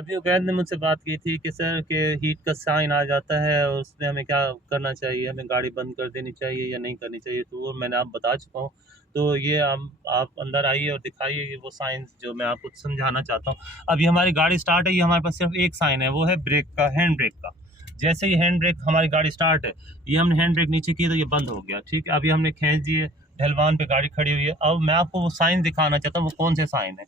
अभी उबैद ने मुझसे बात की थी कि सर के हीट का साइन आ जाता है और उसमें हमें क्या करना चाहिए, हमें गाड़ी बंद कर देनी चाहिए या नहीं करनी चाहिए, तो वो मैंने आप बता चुका हूँ। तो ये आप अंदर आइए और दिखाइए ये वो साइंस जो मैं आपको समझाना चाहता हूँ। अभी हमारी गाड़ी स्टार्ट है, ये हमारे पास सिर्फ एक साइन है, वो है ब्रेक का, हैंड ब्रेक का। जैसे ही हैंड ब्रेक हमारी गाड़ी स्टार्ट है, ये हमने हैंड ब्रेक नीचे की तो ये बंद हो गया, ठीक है। अभी हमने खींच दिए, ढलवान पे गाड़ी खड़ी हुई है। अब मैं आपको वो साइन दिखाना चाहता हूँ, वो कौन से साइन है।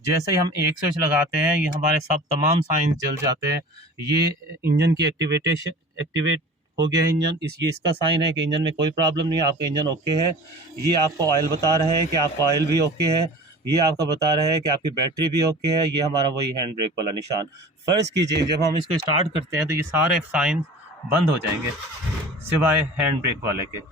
जैसे ही हम एक स्विच लगाते हैं, ये हमारे सब तमाम साइंस जल जाते हैं। ये इंजन की एक्टिवेट हो गया है इंजन। ये इसका साइन है कि इंजन में कोई प्रॉब्लम नहीं है, आपका इंजन ओके है। ये आपको ऑयल बता रहा है कि आपका ऑयल भी ओके है। ये आपका बता रहा है कि आपकी बैटरी भी ओके है। ये हमारा वही हैंड ब्रेक वाला निशान। फ़र्ज़ कीजिए जब हम इसको स्टार्ट करते हैं तो ये सारे साइन बंद हो जाएंगे सिवाय हैंड ब्रेक वाले के।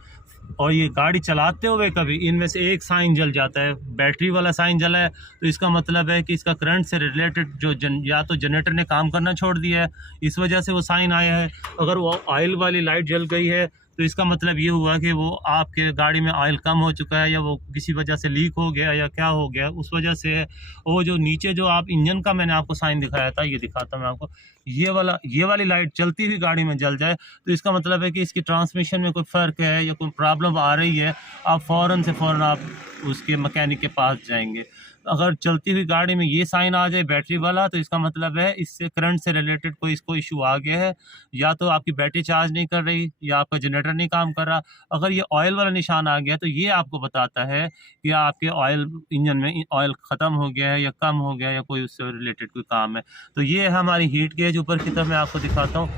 और ये गाड़ी चलाते हुए कभी इनमें से एक साइन जल जाता है, बैटरी वाला साइन जला है, तो इसका मतलब है कि इसका करंट से रिलेटेड जो या तो जनरेटर ने काम करना छोड़ दिया है, इस वजह से वो साइन आया है। अगर वो ऑयल वाली लाइट जल गई है तो इसका मतलब ये हुआ कि वो आपके गाड़ी में ऑयल कम हो चुका है, या वो किसी वजह से लीक हो गया या क्या हो गया उस वजह से है। वो जो नीचे जो आप इंजन का मैंने आपको साइन दिखाया था, ये दिखाता हूँ मैं आपको। ये वाली लाइट चलती हुई गाड़ी में जल जाए तो इसका मतलब है कि इसकी ट्रांसमिशन में कोई फ़र्क है या कोई प्रॉब्लम आ रही है। आप फ़ौरन से फ़ौरन आप उसके मैकेनिक के पास जाएंगे। अगर चलती हुई गाड़ी में ये साइन आ जाए बैटरी वाला, तो इसका मतलब है इससे करंट से रिलेटेड कोई इसको इशू आ गया है, या तो आपकी बैटरी चार्ज नहीं कर रही या आपका जनरेटर नहीं काम कर रहा। अगर ये ऑयल वाला निशान आ गया तो ये आपको बताता है कि आपके ऑयल इंजन में ऑयल ख़त्म हो गया है या कम हो गया या कोई उससे रिलेटेड कोई काम है। तो ये है हमारी हीट गेज। ऊपर की तरफ मैं आपको दिखाता हूँ,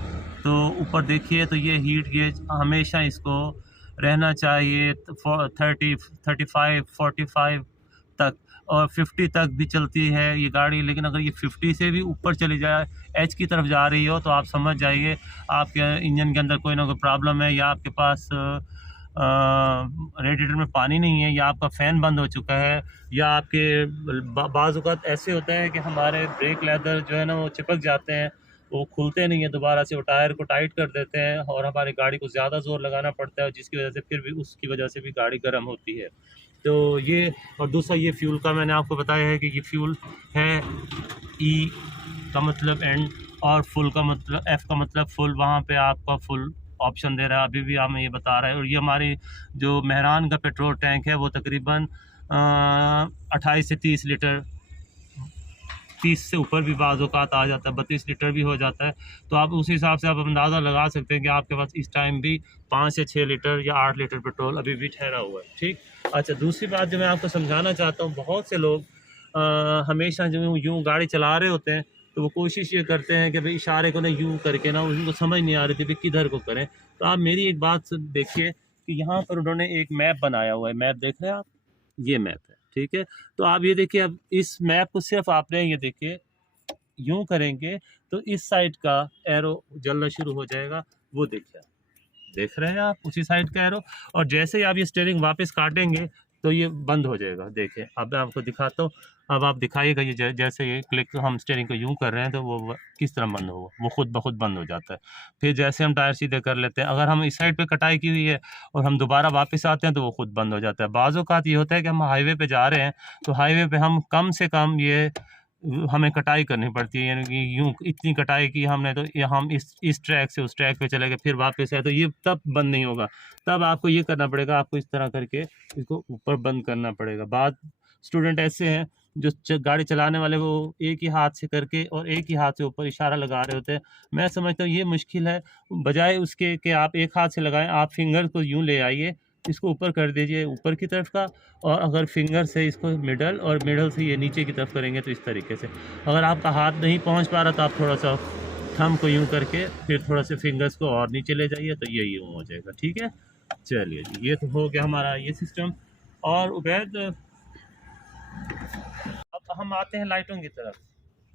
तो ऊपर देखिए, तो ये हीट गेज हमेशा इसको रहना चाहिए 30, 35, 45 तक, और 50 तक भी चलती है ये गाड़ी। लेकिन अगर ये 50 से भी ऊपर चली जाए, एच की तरफ जा रही हो, तो आप समझ जाइए आपके इंजन के अंदर कोई ना कोई प्रॉब्लम है, या आपके पास रेडिएटर में पानी नहीं है, या आपका फ़ैन बंद हो चुका है, या आपके बाज़ औक़ात ऐसे होता है कि हमारे ब्रेक लेदर जो है ना वो चिपक जाते हैं, वो खुलते नहीं है दोबारा से, वो टायर को टाइट कर देते हैं और हमारी गाड़ी को ज़्यादा ज़ोर लगाना पड़ता है, जिसकी वजह से फिर भी उसकी वजह से भी गाड़ी गर्म होती है। तो ये, और दूसरा ये फ्यूल का मैंने आपको बताया है कि ये फ्यूल है, ई का मतलब एंड, और फुल का मतलब, एफ़ का मतलब फुल, वहाँ पे आपका फुल ऑप्शन दे रहा है, अभी भी हमें ये बता रहा है। और ये हमारी जो मेहरान का पेट्रोल टैंक है वो तकरीबन 28 से 30 लीटर, 30 से ऊपर भी बाज़ औक़ात आ जाता है, 32 लीटर भी हो जाता है। तो आप उस हिसाब से आप अंदाज़ा लगा सकते हैं कि आपके पास इस टाइम भी 5 से 6 लीटर या 8 लीटर पेट्रोल अभी भी ठहरा हुआ है, ठीक। अच्छा, दूसरी बात जो मैं आपको समझाना चाहता हूँ, बहुत से लोग हमेशा जो यूँ गाड़ी चला रहे होते हैं, तो वो कोशिश ये करते हैं कि भाई इशारे को ना यूँ करके ना, उनको समझ नहीं आ रही थी कि किधर को करें। तो आप मेरी एक बात देखिए कि यहाँ पर उन्होंने एक मैप बनाया हुआ है, मैप देख रहे हैं आप? ये मैप है, ठीक है। तो आप ये देखिए, अब इस मैप को सिर्फ आपने ये देखिए यूं करेंगे तो इस साइड का एरो जलना शुरू हो जाएगा। वो देखिए, देख रहे हैं आप उसी साइड का एरो। और जैसे ही आप ये स्टीयरिंग वापस काटेंगे तो ये बंद हो जाएगा। देखिए, अब मैं आपको दिखाता हूँ। अब आप दिखाइएगा, ये जैसे ये क्लिक हम स्टीयरिंग को यूं कर रहे हैं तो वो किस तरह बंद होगा, वो खुद ब खुद बंद हो जाता है। फिर जैसे हम टायर सीधे कर लेते हैं, अगर हम इस साइड पे कटाई की हुई है और हम दोबारा वापस आते हैं तो वो खुद बंद हो जाता है। बाज़ औक़ात ये होता है कि हम हाईवे पे जा रहे हैं, तो हाईवे पे हम कम से कम ये हमें कटाई करनी पड़ती है, यानी कि यूँ इतनी कटाई की हमने, तो ये हम इस ट्रैक से उस ट्रैक पे चले गए, फिर वापस आए, तो ये तब बंद नहीं होगा। तब आपको ये करना पड़ेगा, आपको इस तरह करके इसको ऊपर बंद करना पड़ेगा। बाद स्टूडेंट ऐसे हैं जो गाड़ी चलाने वाले, वो एक ही हाथ से करके और एक ही हाथ से ऊपर इशारा लगा रहे होते हैं। मैं समझता हूँ ये मुश्किल है, बजाय उसके कि आप एक हाथ से लगाएं, आप फिंगर को यूँ ले आइए, इसको ऊपर कर दीजिए ऊपर की तरफ का, और अगर फिंगर से इसको मिडल, और मिडल से ये नीचे की तरफ करेंगे तो इस तरीके से। अगर आपका हाथ नहीं पहुंच पा रहा तो आप थोड़ा सा थंब को यूं करके फिर थोड़ा सा फिंगर्स को और नीचे ले जाइए, तो ये यूं हो जाएगा, ठीक है। चलिए जी, ये तो हो गया हमारा ये सिस्टम। और उबैद, अब हम आते हैं लाइटों की तरफ।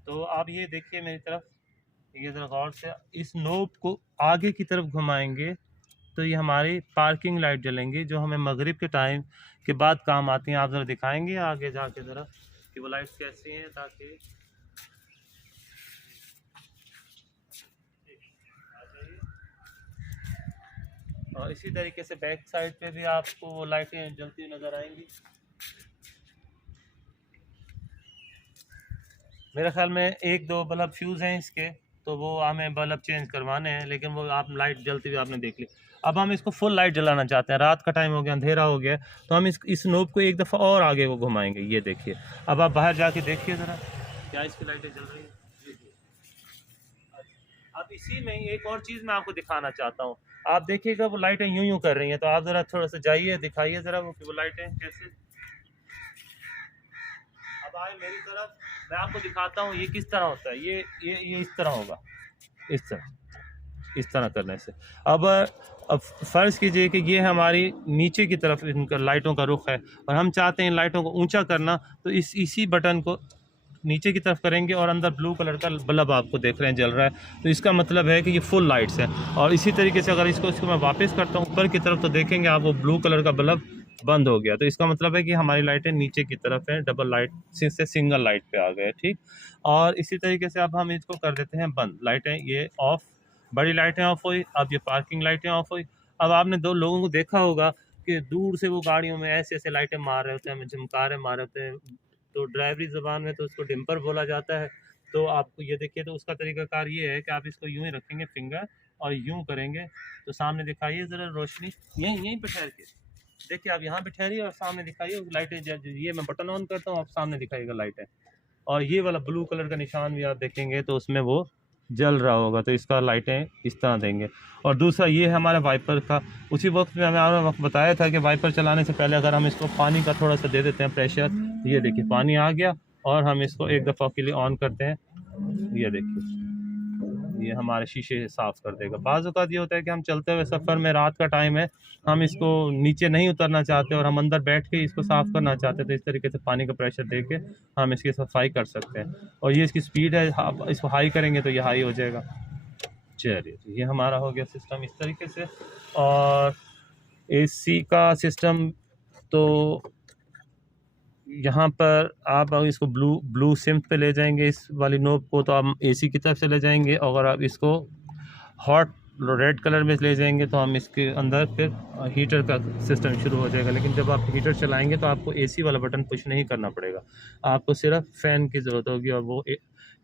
तो आप ये देखिए मेरी तरफ, ये ज़रा गौर से, इस नोब को आगे की तरफ घुमाएंगे तो ये हमारी पार्किंग लाइट जलेंगी, जो हमें मगरिब के टाइम के बाद काम आती हैं। आप ज़रा दिखाएंगे आगे जाके ज़रा कि वो लाइट्स कैसी हैं, ताकि आ जाइए। और इसी तरीके से बैक साइड पे भी आपको वो लाइटें जलती हुई नज़र आएंगी। मेरे ख्याल में 1-2 बल्ब फ्यूज़ हैं इसके, तो वो हमें बल्ब चेंज करवाने हैं, लेकिन वो आप लाइट जलती हुई आपने देख ली। अब हम इसको फुल लाइट जलाना चाहते हैं, रात का टाइम हो गया, अंधेरा हो गया, तो हम इस नोब को एक दफ़ा और आगे वो घुमाएंगे। ये देखिए, अब आप बाहर जाके देखिए ज़रा, क्या इसकी लाइटें जल रही हैं। जी जी। अब इसी में ही एक और चीज़ मैं आपको दिखाना चाहता हूँ। आप देखिएगा वो लाइटें यूं यूं कर रही हैं, तो आप ज़रा थोड़ा सा जाइए, दिखाइए ज़रा वो कि वो लाइटें कैसे। अब आए मेरी तरफ, मैं आपको दिखाता हूँ ये किस तरह होता है। ये इस तरह होगा, इस तरह करने से। अब फ़र्ज़ कीजिए कि ये हमारी नीचे की तरफ इनका लाइटों का रुख है, और हम चाहते हैं इन लाइटों को ऊंचा करना, तो इसी बटन को नीचे की तरफ करेंगे, और अंदर ब्लू कलर का बल्ब आपको देख रहे हैं जल रहा है, तो इसका मतलब है कि ये फुल लाइट्स हैं। और इसी तरीके से अगर इसको मैं वापस करता हूँ ऊपर की तरफ, तो देखेंगे आप वो ब्लू कलर का बल्ब बंद हो गया, तो इसका मतलब है कि हमारी लाइटें नीचे की तरफ हैं, डबल लाइट से सिंगल लाइट पे आ गए। ठीक। और इसी तरीके से अब हम इसको कर देते हैं बंद, लाइटें ये ऑफ, बड़ी लाइटें ऑफ हुई। अब ये पार्किंग लाइटें ऑफ हुई। अब आपने 2 लोगों को देखा होगा कि दूर से वो गाड़ियों में ऐसे ऐसे लाइटें मार रहे होते हैं, झमकारे मार रहे होते हैं, तो ड्राइवरी ज़बान में तो उसको डिम्पर बोला जाता है। तो आपको ये देखिए, तो उसका तरीकाकार ये है कि आप इसको यूं ही रखेंगे फिंगर, और यूं करेंगे, तो सामने दिखाइए ज़रा रोशनी, यहीं यहीं पे ठहर के देखिए, आप यहाँ पे ठहरिए और सामने दिखाइए लाइटें। ये मैं बटन ऑन करता हूँ, आप सामने दिखाइएगा लाइटें, और ये वाला ब्लू कलर का निशान भी आप देखेंगे तो उसमें वो जल रहा होगा, तो इसका लाइटें इस तरह देंगे। और दूसरा ये है हमारा वाइपर का, उसी वक्त में हमें वक्त बताया था कि वाइपर चलाने से पहले अगर हम इसको पानी का थोड़ा सा दे देते हैं प्रेशर, ये देखिए पानी आ गया, और हम इसको एक दफ़ा के लिए ऑन करते हैं, ये देखिए ये हमारे शीशे साफ़ कर देगा। बाज़ औक़ात ये होता है कि हम चलते हुए सफ़र में, रात का टाइम है, हम इसको नीचे नहीं उतरना चाहते और हम अंदर बैठ के इसको साफ़ करना चाहते, तो इस तरीके से पानी का प्रेशर दे के हम इसकी सफाई कर सकते हैं। और ये इसकी स्पीड है, इसको हाई करेंगे तो ये हाई हो जाएगा। चलिए, ये हमारा हो गया सिस्टम इस तरीके से। और एसी का सिस्टम, तो यहाँ पर आप अगर इसको ब्लू सिम पे ले जाएंगे इस वाली नोब को, तो आप एसी की तरफ चले जाएंगे। अगर आप इसको हॉट रेड कलर में ले जाएंगे, तो हम इसके अंदर फिर हीटर का सिस्टम शुरू हो जाएगा। लेकिन जब आप हीटर चलाएंगे तो आपको एसी वाला बटन पुश नहीं करना पड़ेगा, आपको सिर्फ फ़ैन की ज़रूरत होगी, और वो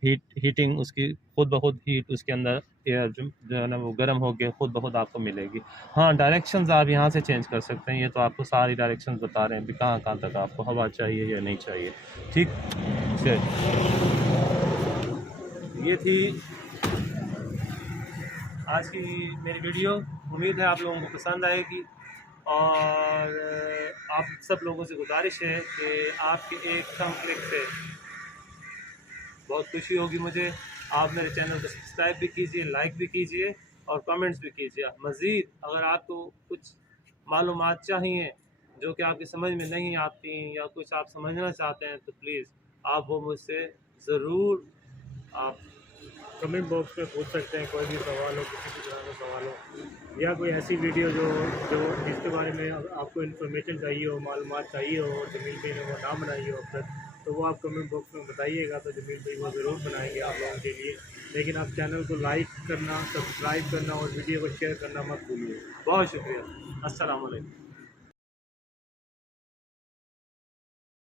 हीटिंग उसकी खुद ब खुद हीट उसके अंदर एयर जो है ना वो गर्म होकर खुद ब खुद आपको मिलेगी। हाँ, डायरेक्शंस आप यहाँ से चेंज कर सकते हैं, ये तो आपको सारी डायरेक्शंस बता रहे हैं कि कहाँ कहाँ तक आपको हवा चाहिए या नहीं चाहिए। ठीक। चलिए, ये थी आज की मेरी वीडियो। उम्मीद है आप लोगों को पसंद आएगी, और आप सब लोगों से गुजारिश है कि आपके एक कम क्लिक से बहुत खुशी होगी मुझे। आप मेरे चैनल को सब्सक्राइब भी कीजिए, लाइक भी कीजिए, और कमेंट्स भी कीजिए। मज़ीद अगर आपको कुछ मालूमात चाहिए जो कि आपकी समझ में नहीं आती, या कुछ आप समझना चाहते हैं, तो प्लीज़ आप वो मुझसे ज़रूर आप कमेंट बॉक्स में पूछ सकते हैं। कोई भी सवाल हो, किसी भी तरह का सवाल हो, या कोई ऐसी वीडियो जो जिसके बारे में आपको इन्फॉर्मेशन चाहिए हो, मालूमात चाहिए हो, जमील भाई ने वो ना बनाई हो अब तक, तो वो आप कमेंट बॉक्स में बताइएगा, तो जमील भाई वो ज़रूर बनाएंगे आप लोगों के लिए। लेकिन आप चैनल को लाइक करना, सब्सक्राइब करना और वीडियो को शेयर करना मत भूलिए। बहुत शुक्रिया। अस्सलाम वालेकुम।